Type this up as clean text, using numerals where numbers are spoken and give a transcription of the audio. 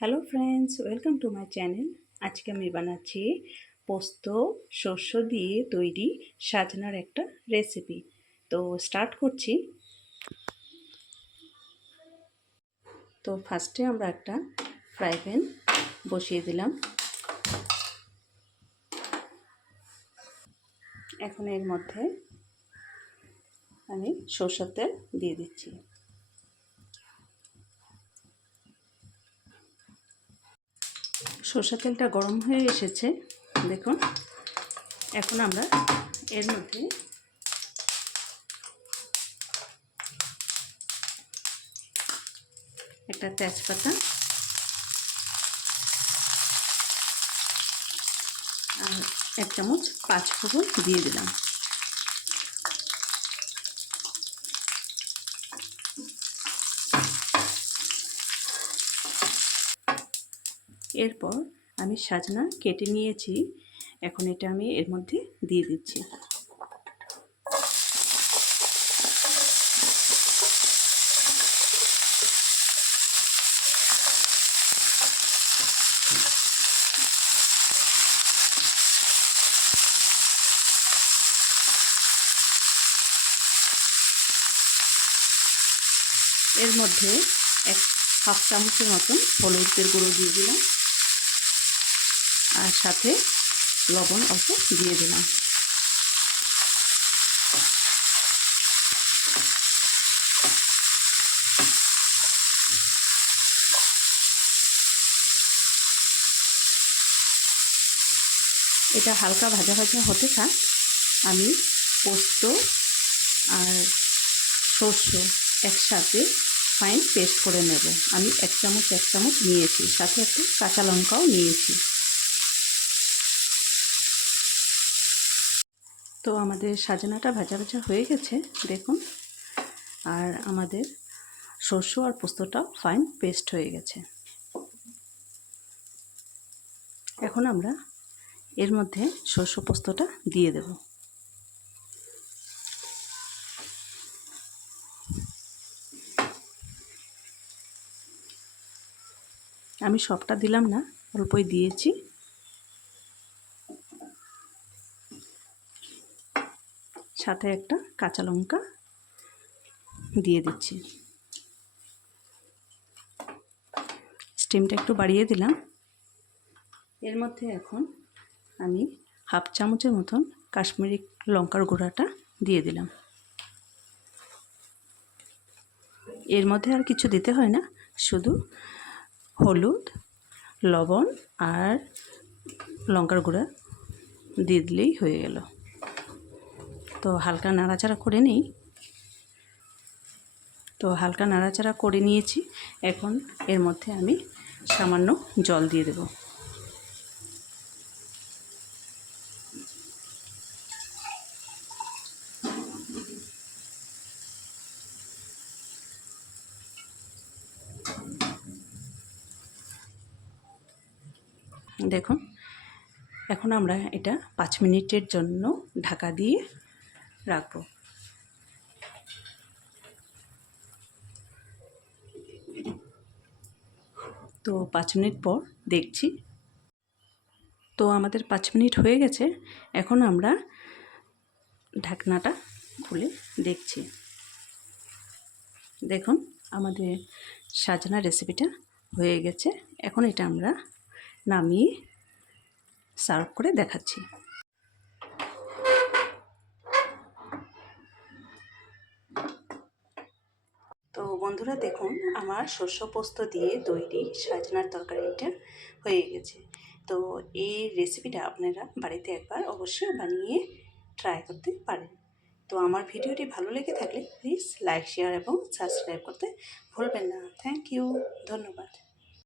Hello friends, welcome to my channel. আজকে আমি বানাচ্ছি পোস্ত শস্য দিয়ে তৈরি সাজনার একটা রেসিপি। তো স্টার্ট করছি। তো ফার্স্টে আমরা একটা ফ্রাই প্যান বসিয়ে দিলাম। এখন এর মধ্যে আমি সরষের তেল দিয়ে দিচ্ছি। সরষের তেলটা গরম হয়ে এসেছে, দেখুন। এখন আমরা এর মধ্যে একটা তেজপাতা আর 1 চামচ 5 ফোড়ন দিয়ে দিলাম। এরপর আমি সাজনা কেটে নিয়েছি, এখন এটা আমি এর মধ্যে দিয়ে দিচ্ছি। এর মধ্যে হাফ চামচের মতন হলুদের গুঁড়ো দিয়ে দিলাম আর সাথে লবণ অল্প দিয়ে দিলাম। এটা হালকা ভাজা ভাজা হতে থাক। আমি পোস্ত আর শস্য একসাথে ফাইন পেস্ট করে নেব। আমি 1 চামচ নিয়েছি, সাথে একটু কাঁচা লঙ্কাও নিয়েছি। তো আমাদের সাজনাটা ভাজা ভাজা হয়ে গেছে, দেখুন। আর আমাদের শস্য আর পোস্তটাও ফাইন পেস্ট হয়ে গেছে। এখন আমরা এর মধ্যে শস্য পোস্তটা দিয়ে দেব। আমি সবটা দিলাম না, অল্পই দিয়েছি। সাথে একটা কাঁচা লঙ্কা দিয়ে দিচ্ছি। স্টিমটা একটু বাড়িয়ে দিলাম। এর মধ্যে এখন আমি হাফ চামচের মতন কাশ্মীরি লঙ্কার গুঁড়াটা দিয়ে দিলাম। এর মধ্যে আর কিছু দিতে হয় না, শুধু হলুদ, লবণ আর লঙ্কার গুঁড়া দিয়ে দিলেই হয়ে গেল। তো হালকা নাড়াচাড়া করে নিই। নিয়েছি। এখন এর মধ্যে আমি সামান্য জল দিয়ে দেব। দেখুন, এখন আমরা এটা 5 মিনিটের জন্য ঢাকা দিয়ে রাখবো। তো 5 মিনিট পর দেখছি। তো আমাদের 5 মিনিট হয়ে গেছে। এখন আমরা ঢাকনাটা খুলে দেখছি। দেখুন, আমাদের সাজনা রেসিপিটা হয়ে গেছে। এখন এটা আমরা নামিয়ে সার্ভ করে দেখাচ্ছি। তো বন্ধুরা, দেখুন, আমার শস্য পোস্ত দিয়ে তৈরি সাজনার তরকারিটা হয়ে গেছে। তো এই রেসিপিটা আপনারা বাড়িতে একবার অবশ্যই বানিয়ে ট্রাই করতে পারেন। তো আমার ভিডিওটি ভালো লেগে থাকলে প্লিজ লাইক, শেয়ার এবং সাবস্ক্রাইব করতে ভুলবেন না। থ্যাংক ইউ, ধন্যবাদ।